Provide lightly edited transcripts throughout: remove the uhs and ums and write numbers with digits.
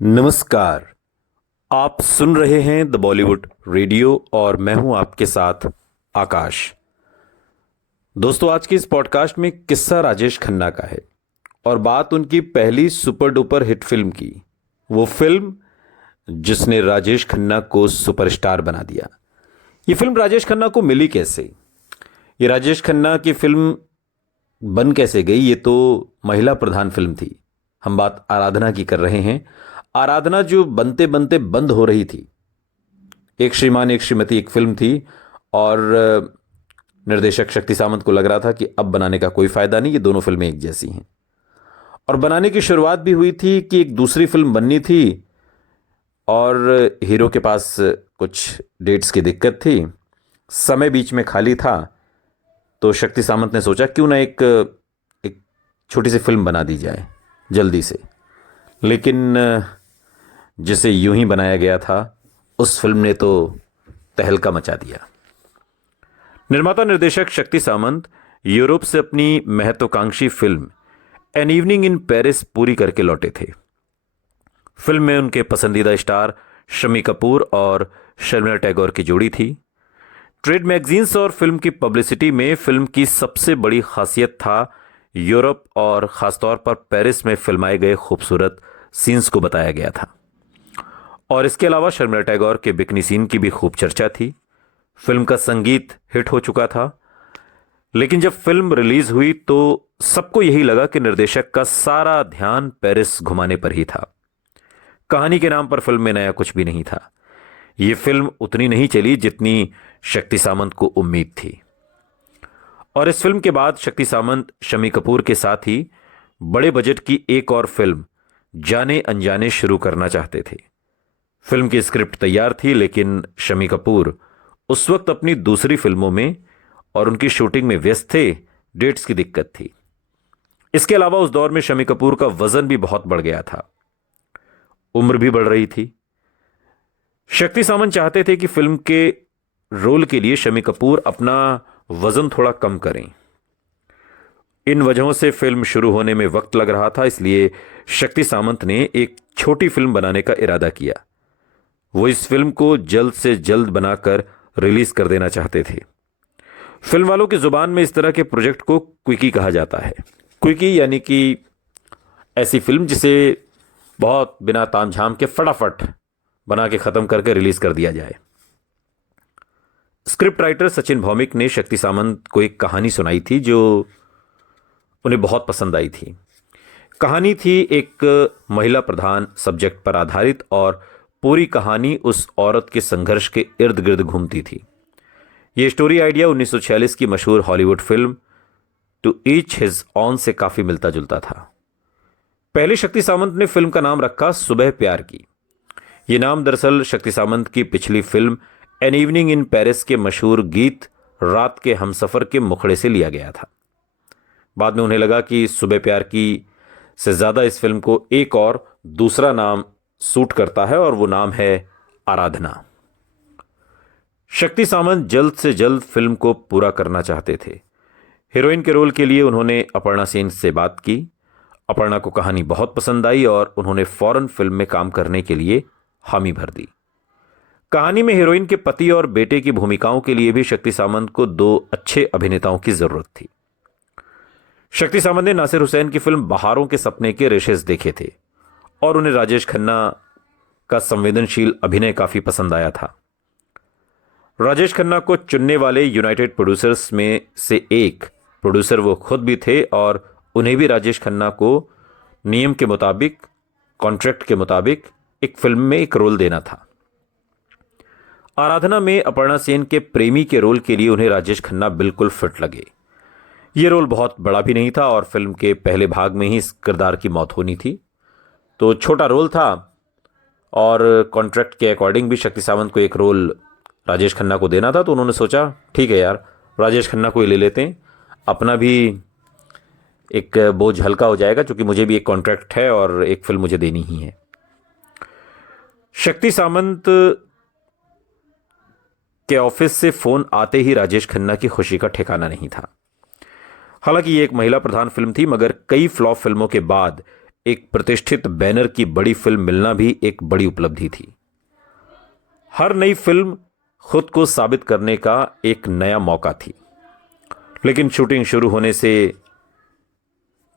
नमस्कार। आप सुन रहे हैं द बॉलीवुड रेडियो और मैं हूं आपके साथ आकाश। दोस्तों, आज के इस पॉडकास्ट में किस्सा राजेश खन्ना का है और बात उनकी पहली सुपर डुपर हिट फिल्म की। वो फिल्म जिसने राजेश खन्ना को सुपरस्टार बना दिया। ये फिल्म राजेश खन्ना को मिली कैसे? ये राजेश खन्ना की फिल्म बन कैसे गई? ये तो महिला प्रधान फिल्म थी। हम बात आराधना की कर रहे हैं। आराधना जो बनते बनते बंद हो रही थी। एक श्रीमान एक श्रीमती एक फिल्म थी और निर्देशक शक्ति सामंत को लग रहा था कि अब बनाने का कोई फायदा नहीं, ये दोनों फिल्में एक जैसी हैं। और बनाने की शुरुआत भी हुई थी कि एक दूसरी फिल्म बननी थी और हीरो के पास कुछ डेट्स की दिक्कत थी, समय बीच में खाली था, तो शक्ति सामंत ने सोचा क्यों ना एक एक छोटी सी फिल्म बना दी जाए जल्दी से। लेकिन जिसे यूं ही बनाया गया था उस फिल्म ने तो तहलका मचा दिया। निर्माता निर्देशक शक्ति सामंत यूरोप से अपनी महत्वाकांक्षी film an evening in Paris पूरी करके लौटे थे। फिल्म में उनके पसंदीदा स्टार शम्मी कपूर और शर्मिला टैगोर की जोड़ी थी। ट्रेड मैगजीन्स और फिल्म की पब्लिसिटी में फिल्म की सबसे बड़ी खासियत था यूरोप और खासतौर पर पेरिस में फिल्माए गए खूबसूरत सीन्स को बताया गया था। और इसके अलावा शर्मिला टैगोर के बिकनी सीन की भी खूब चर्चा थी। फिल्म का संगीत हिट हो चुका था। लेकिन जब फिल्म रिलीज हुई तो सबको यही लगा कि निर्देशक का सारा ध्यान पेरिस घुमाने पर ही था। कहानी के नाम पर फिल्म में नया कुछ भी नहीं था। यह फिल्म उतनी नहीं चली जितनी शक्ति सामंत को उम्मीद थी। और इस फिल्म के बाद शक्ति सामंत शम्मी कपूर के साथ ही बड़े बजट की एक और फिल्म जाने अनजाने शुरू करना चाहते थे। फिल्म की स्क्रिप्ट तैयार थी, लेकिन शम्मी कपूर उस वक्त अपनी दूसरी फिल्मों में और उनकी शूटिंग में व्यस्त थे। डेट्स की दिक्कत थी। इसके अलावा उस दौर में शम्मी कपूर का वजन भी बहुत बढ़ गया था, उम्र भी बढ़ रही थी। शक्ति सामंत चाहते थे कि फिल्म के रोल के लिए शम्मी कपूर अपना वजन थोड़ा कम करें। इन वजहों से फिल्म शुरू होने में वक्त लग रहा था, इसलिए शक्ति सामंत ने एक छोटी फिल्म बनाने का इरादा किया। वो इस फिल्म को जल्द से जल्द बनाकर रिलीज कर देना चाहते थे। फिल्म वालों की जुबान में इस तरह के प्रोजेक्ट को क्विकी कहा जाता है। क्विकी यानी कि ऐसी फिल्म जिसे बहुत बिना तामझाम के फटाफट बना के खत्म करके रिलीज कर दिया जाए। स्क्रिप्ट राइटर सचिन भौमिक ने शक्ति सामंत को एक कहानी सुनाई थी जो उन्हें बहुत पसंद आई थी। कहानी थी एक महिला प्रधान सब्जेक्ट पर आधारित और पूरी कहानी उस औरत के संघर्ष के इर्द गिर्द घूमती थी। यह स्टोरी आइडिया 1946 की मशहूर Hollywood film to each his own से काफी मिलता जुलता था। पहले शक्ति सामंत ने फिल्म का नाम रखा सुबह प्यार की। यह नाम दरअसल शक्ति सामंत की पिछली film an evening in Paris के मशहूर गीत रात के हमसफर के मुखड़े से लिया गया था। बाद में उन्हें लगा कि सुबह प्यार की से ज्यादा इस फिल्म को एक और दूसरा नाम सूट करता है और वो नाम है आराधना। शक्ति सामंत जल्द से जल्द फिल्म को पूरा करना चाहते थे। हीरोइन के रोल के लिए उन्होंने अपर्णा सेन से बात की। अपर्णा को कहानी बहुत पसंद आई और उन्होंने फौरन फिल्म में काम करने के लिए हामी भर दी। कहानी में हीरोइन के पति और बेटे की भूमिकाओं के लिए भी शक्ति सामंत को दो अच्छे अभिनेताओं की जरूरत थी। शक्ति सामंत ने नासिर हुसैन की फिल्म बहारों के सपने के रेशेस देखे थे और उन्हें राजेश खन्ना का संवेदनशील अभिनय काफी पसंद आया था। राजेश खन्ना को चुनने वाले यूनाइटेड प्रोड्यूसर्स में से एक प्रोड्यूसर वो खुद भी थे और उन्हें भी राजेश खन्ना को नियम के मुताबिक, कॉन्ट्रैक्ट के मुताबिक एक फिल्म में एक रोल देना था। आराधना में अपर्णा सेन के प्रेमी के रोल के लिए उन्हें राजेश खन्ना बिल्कुल फिट लगे। यह रोल बहुत बड़ा भी नहीं था और फिल्म के पहले भाग में ही इस किरदार की मौत होनी थी, तो छोटा रोल था और कॉन्ट्रैक्ट के अकॉर्डिंग भी शक्ति सामंत को एक रोल राजेश खन्ना को देना था। तो उन्होंने सोचा ठीक है यार, राजेश खन्ना को ही ले लेते हैं, अपना भी एक बोझ हल्का हो जाएगा, क्योंकि मुझे भी एक कॉन्ट्रैक्ट है और एक फिल्म मुझे देनी ही है। शक्ति सामंत के ऑफिस से फोन आते ही राजेश खन्ना की खुशी का ठिकाना नहीं था। हालांकि ये एक महिला प्रधान फिल्म थी, मगर कई फ्लॉप फिल्मों के बाद एक प्रतिष्ठित बैनर की बड़ी फिल्म मिलना भी एक बड़ी उपलब्धि थी। हर नई फिल्म खुद को साबित करने का एक नया मौका थी। लेकिन शूटिंग शुरू होने से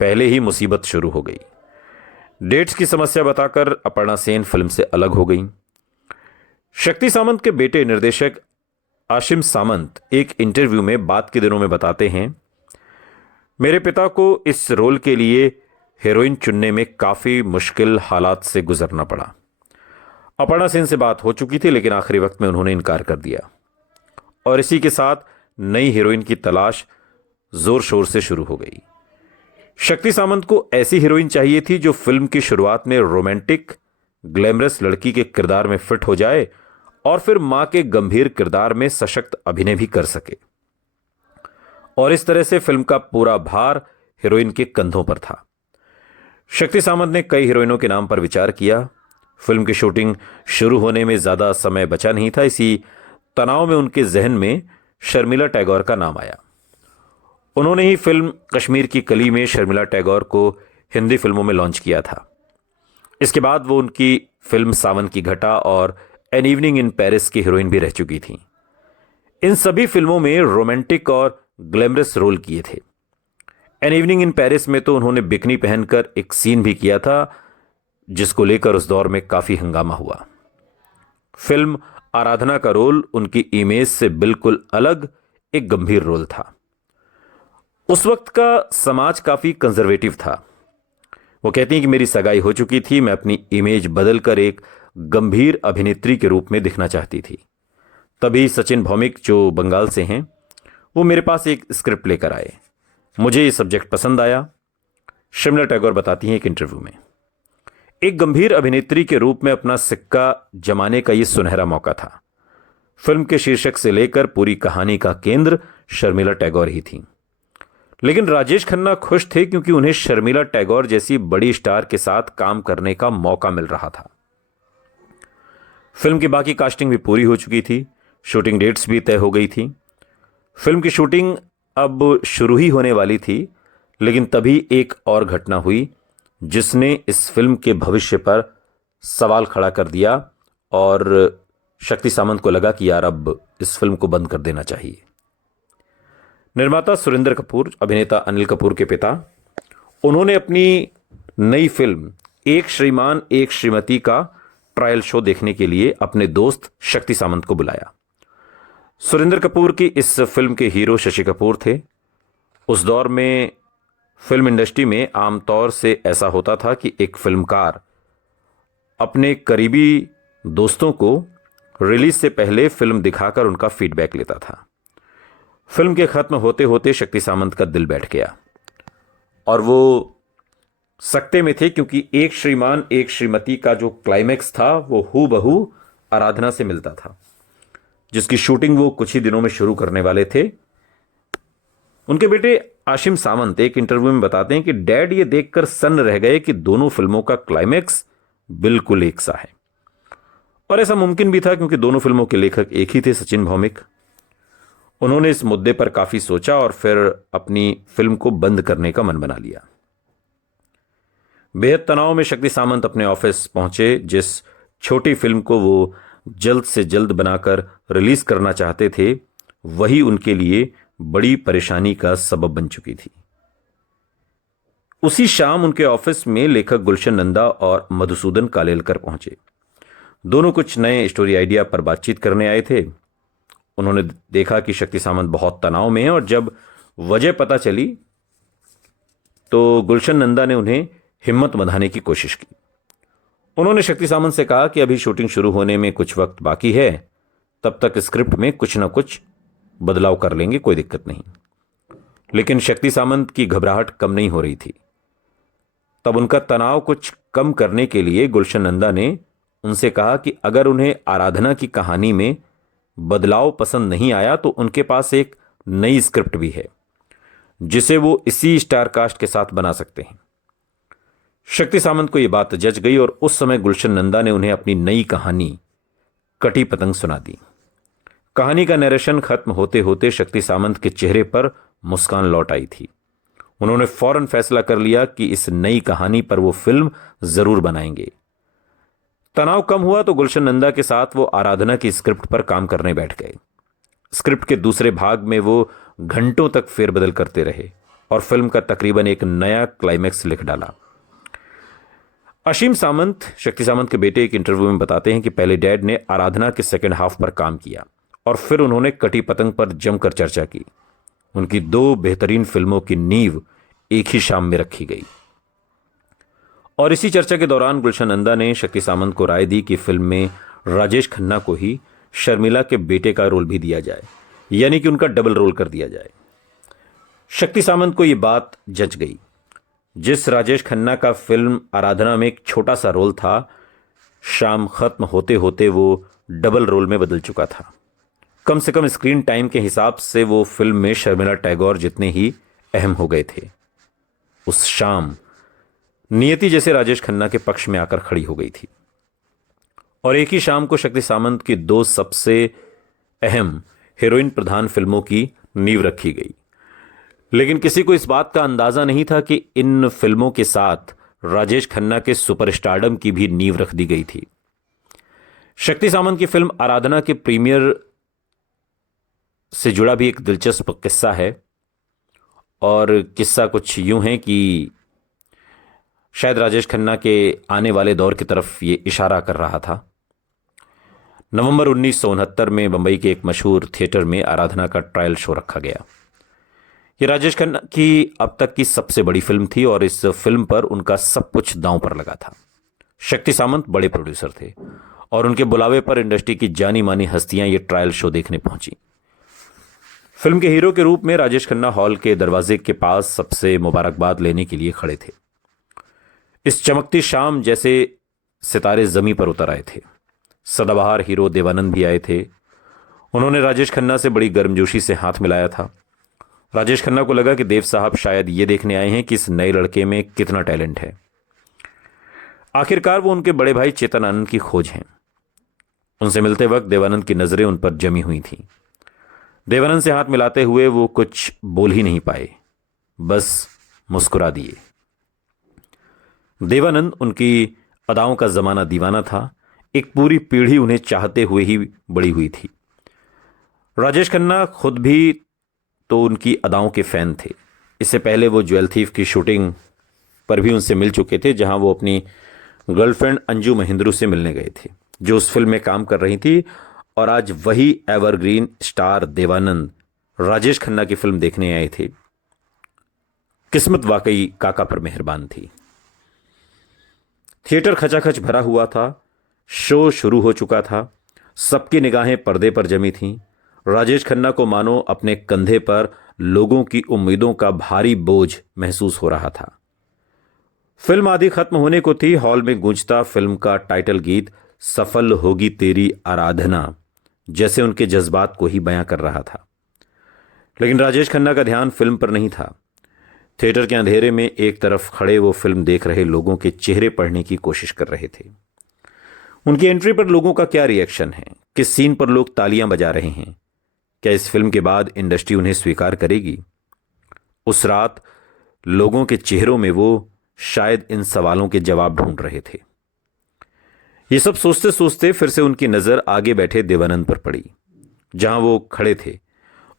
पहले ही मुसीबत शुरू हो गई। डेट्स की समस्या बताकर अपर्णा सेन फिल्म से अलग हो गई। शक्ति सामंत के बेटे निर्देशक आशिम सामंत एक इंटरव्यू में बात के दिनों में बताते हैं, मेरे पिता को इस रोल के लिए हीरोइन चुनने में काफी मुश्किल हालात से गुजरना पड़ा। अपर्णा सेन से बात हो चुकी थी, लेकिन आखिरी वक्त में उन्होंने इनकार कर दिया और इसी के साथ नई हीरोइन की तलाश जोर शोर से शुरू हो गई। शक्ति सामंत को ऐसी हीरोइन चाहिए थी जो फिल्म की शुरुआत में रोमांटिक ग्लैमरस लड़की के किरदार में फिट हो जाए और फिर मां के गंभीर किरदार में सशक्त अभिनय भी कर सके। और इस तरह से फिल्म का पूरा भार हीरोइन के कंधों पर था। शक्ति सामंत ने कई हीरोइनों के नाम पर विचार किया। फिल्म की शूटिंग शुरू होने में ज्यादा समय बचा नहीं था। इसी तनाव में उनके जहन में शर्मिला टैगोर का नाम आया। उन्होंने ही फिल्म कश्मीर की कली में शर्मिला टैगोर को हिंदी फिल्मों में लॉन्च किया था। इसके बाद वो उनकी फिल्म सावन की घटा और एन इवनिंग इन पेरिस की हीरोइन भी रह चुकी थी। इन सभी फिल्मों में रोमांटिक और ग्लैमरस रोल किए थे। एन इवनिंग इन पेरिस में तो उन्होंने बिकनी पहनकर एक सीन भी किया था, जिसको लेकर उस दौर में काफी हंगामा हुआ। फिल्म आराधना का रोल उनकी इमेज से बिल्कुल अलग एक गंभीर रोल था। उस वक्त का समाज काफी कंजर्वेटिव था। वो कहती हैं कि मेरी सगाई हो चुकी थी, मैं अपनी इमेज बदलकर एक गंभीर अभिनेत्री के रूप में दिखना चाहती थी। तभी सचिन भौमिक, जो बंगाल से हैं, वो मेरे पास एक स्क्रिप्ट लेकर आए। मुझे ये सब्जेक्ट पसंद आया। शर्मिला टैगोर बताती हैं एक इंटरव्यू में, एक गंभीर अभिनेत्री के रूप में अपना सिक्का जमाने का यह सुनहरा मौका था। फिल्म के शीर्षक से लेकर पूरी कहानी का केंद्र शर्मिला टैगोर ही थी। लेकिन राजेश खन्ना खुश थे क्योंकि उन्हें शर्मिला टैगोर जैसी बड़ी स्टार के साथ काम करने का मौका मिल रहा था। फिल्म की बाकी कास्टिंग भी पूरी हो चुकी थी। शूटिंग डेट्स भी तय हो गई थी। फिल्म की शूटिंग अब शुरू ही होने वाली थी, लेकिन तभी एक और घटना हुई जिसने इस फिल्म के भविष्य पर सवाल खड़ा कर दिया और शक्ति सामंत को लगा कि यार अब इस फिल्म को बंद कर देना चाहिए। निर्माता सुरेंद्र कपूर, अभिनेता अनिल कपूर के पिता, उन्होंने अपनी नई फिल्म एक श्रीमान एक श्रीमती का ट्रायल शो देखने के लिए अपने दोस्त शक्ति सामंत को बुलाया। सुरेंद्र कपूर की इस फिल्म के हीरो शशि कपूर थे। उस दौर में फिल्म इंडस्ट्री में आमतौर से ऐसा होता था कि एक फिल्मकार अपने करीबी दोस्तों को रिलीज से पहले फिल्म दिखाकर उनका फीडबैक लेता था। फिल्म के खत्म होते होते शक्ति सामंत का दिल बैठ गया और वो सकते में थे, क्योंकि एक श्रीमान एक श्रीमती का जो क्लाइमैक्स था वो हूबहू आराधना से मिलता था, जिसकी शूटिंग वो कुछ ही दिनों में शुरू करने वाले थे। उनके बेटे आशिम सामंत एक इंटरव्यू में बताते हैं कि डैड ये देखकर सन्न रह गए कि दोनों फिल्मों का क्लाइमैक्स बिल्कुल एक सा है। और ऐसा मुमकिन भी था क्योंकि दोनों फिल्मों के लेखक एक ही थे, सचिन भौमिक। उन्होंने इस मुद्दे पर काफी सोचा और फिर अपनी फिल्म को बंद करने का मन बना लिया। बेहद तनाव में शक्ति सामंत अपने ऑफिस पहुंचे। जिस छोटी फिल्म को वो जल्द से जल्द बनाकर रिलीज करना चाहते थे, वही उनके लिए बड़ी परेशानी का सबब बन चुकी थी। उसी शाम उनके ऑफिस में लेखक गुलशन नंदा और मधुसूदन कालेलकर पहुंचे। दोनों कुछ नए स्टोरी आइडिया पर बातचीत करने आए थे। उन्होंने देखा कि शक्ति सामंत बहुत तनाव में है और जब वजह पता चली तो गुलशन नंदा ने उन्हें हिम्मत बंधाने की कोशिश की। उन्होंने शक्ति सामंत से कहा कि अभी शूटिंग शुरू होने में कुछ वक्त बाकी है, तब तक स्क्रिप्ट में कुछ ना कुछ बदलाव कर लेंगे, कोई दिक्कत नहीं। लेकिन शक्ति सामंत की घबराहट कम नहीं हो रही थी। तब उनका तनाव कुछ कम करने के लिए गुलशन नंदा ने उनसे कहा कि अगर उन्हें आराधना की कहानी में बदलाव पसंद नहीं आया तो उनके पास एक नई स्क्रिप्ट भी है जिसे वो इसी स्टार कास्ट के साथ बना सकते हैं। शक्ति सामंत को यह बात जच गई और उस समय गुलशन नंदा ने उन्हें अपनी नई कहानी कटी पतंग सुना दी। कहानी का नरेशन खत्म होते होते शक्ति सामंत के चेहरे पर मुस्कान लौट आई थी। उन्होंने फौरन फैसला कर लिया कि इस नई कहानी पर वो फिल्म जरूर बनाएंगे। तनाव कम हुआ तो गुलशन नंदा के साथ वो आराधना की स्क्रिप्ट पर काम करने बैठ गए। स्क्रिप्ट के दूसरे भाग में वो घंटों तक फेरबदल करते रहे और फिल्म का तकरीबन एक नया क्लाइमैक्स लिख डाला। असीम सामंत, शक्ति सामंत के बेटे, एक इंटरव्यू में बताते हैं कि पहले डैड ने आराधना के सेकंड हाफ पर काम किया और फिर उन्होंने कटी पतंग पर जमकर चर्चा की। उनकी 2 बेहतरीन फिल्मों की नींव एक ही शाम में रखी गई और इसी चर्चा के दौरान गुलशन नंदा ने शक्ति सामंत को राय दी कि फिल्म में राजेश खन्ना को ही शर्मिला के बेटे का रोल भी दिया जाए, यानी कि उनका डबल रोल कर दिया जाए। शक्ति सामंत को यह बात जच गई। जिस राजेश खन्ना का फिल्म आराधना में एक छोटा सा रोल था, शाम खत्म होते होते वो डबल रोल में बदल चुका था। कम से कम स्क्रीन टाइम के हिसाब से वो फिल्म में शर्मिला टैगोर जितने ही अहम हो गए थे। उस शाम नियति जैसे राजेश खन्ना के पक्ष में आकर खड़ी हो गई थी और एक ही शाम को शक्ति सामंत की 2 सबसे अहम हीरोइन प्रधान फिल्मों की नींव रखी गई। लेकिन किसी को इस बात का अंदाजा नहीं था कि इन फिल्मों के साथ राजेश खन्ना के सुपरस्टारडम की भी नींव रख दी गई थी। शक्ति सामंत की फिल्म आराधना के प्रीमियर से जुड़ा भी एक दिलचस्प किस्सा है और किस्सा कुछ यूं है कि शायद राजेश खन्ना के आने वाले दौर की तरफ ये इशारा कर रहा था। नवंबर 1969 में बंबई के एक मशहूर थिएटर में आराधना का ट्रायल शो रखा गया। ये राजेश खन्ना की अब तक की सबसे बड़ी फिल्म थी और इस फिल्म पर उनका सब कुछ दांव पर लगा था। शक्ति सामंत बड़े प्रोड्यूसर थे और उनके बुलावे पर इंडस्ट्री की जानी मानी हस्तियां ये ट्रायल शो देखने पहुंची। फिल्म के हीरो के रूप में राजेश खन्ना हॉल के दरवाजे के पास सबसे मुबारकबाद लेने के लिए खड़े थे। इस चमकती शाम जैसे सितारे जमीन पर उतर आए थे। सदाबहार हीरो देवानंद भी आए थे। उन्होंने राजेश खन्ना से बड़ी गर्मजोशी से हाथ मिलाया था। राजेश खन्ना को लगा कि देव साहब शायद ये देखने आए हैं कि इस नए लड़के में कितना टैलेंट है। आखिरकार वो उनके बड़े भाई चेतन आनंद की खोज हैं। उनसे मिलते वक्त देवानंद की नजरें उन पर जमी हुई थीं। देवानंद से हाथ मिलाते हुए वो कुछ बोल ही नहीं पाए, बस मुस्कुरा दिए। देवानंद उनकी अदाओं का जमाना दीवाना था। एक पूरी पीढ़ी उन्हें चाहते हुए ही बड़ी हुई थी। राजेश खन्ना खुद भी तो उनकी अदाओं के फैन थे। इससे पहले वो ज्वेल थीफ की शूटिंग पर भी उनसे मिल चुके थे, जहां वो अपनी गर्लफ्रेंड अंजू महेंद्रू से मिलने गए थे, जो उस फिल्म में काम कर रही थी। और आज वही एवरग्रीन स्टार देवानंद राजेश खन्ना की फिल्म देखने आए थे। किस्मत वाकई काका पर मेहरबान थी। थिएटर खचाखच भरा हुआ था। शो शुरू हो चुका था। सबकी निगाहें पर्दे पर जमी थीं। राजेश खन्ना को मानो अपने कंधे पर लोगों की उम्मीदों का भारी बोझ महसूस हो रहा था। फिल्म आदि खत्म होने को थी। हॉल में गूंजता फिल्म का टाइटल गीत सफल होगी तेरी आराधना जैसे उनके जज्बात को ही बयां कर रहा था। लेकिन राजेश खन्ना का ध्यान फिल्म पर नहीं था। थिएटर के अंधेरे में एक तरफ खड़े वो फिल्म देख रहे लोगों के चेहरे पढ़ने की कोशिश कर रहे थे। उनकी एंट्री पर लोगों का क्या रिएक्शन है, किस सीन पर लोग तालियां बजा रहे हैं, क्या इस फिल्म के बाद इंडस्ट्री उन्हें स्वीकार करेगी। उस रात लोगों के चेहरों में वो शायद इन सवालों के जवाब ढूंढ रहे थे। ये सब सोचते सोचते फिर से उनकी नजर आगे बैठे देवानंद पर पड़ी। जहां वो खड़े थे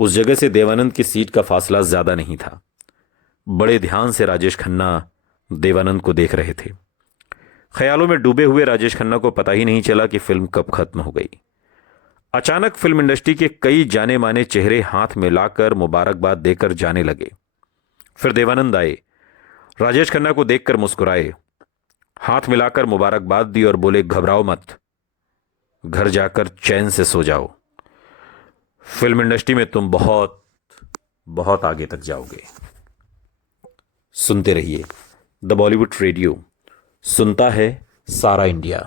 उस जगह से देवानंद की सीट का फासला ज्यादा नहीं था। बड़े ध्यान से राजेश खन्ना देवानंद को देख रहे थे। ख्यालों में डूबे हुए राजेश खन्ना को पता ही नहीं चला कि फिल्म कब खत्म हो गई। अचानक फिल्म इंडस्ट्री के कई जाने माने चेहरे हाथ मिलाकर मुबारकबाद देकर जाने लगे। फिर देवानंद आए, राजेश खन्ना को देखकर मुस्कुराए, हाथ मिलाकर मुबारकबाद दी और बोले, घबराओ मत, घर जाकर चैन से सो जाओ। फिल्म इंडस्ट्री में तुम बहुत बहुत आगे तक जाओगे। सुनते रहिए द बॉलीवुड रेडियो, सुनता है सारा इंडिया।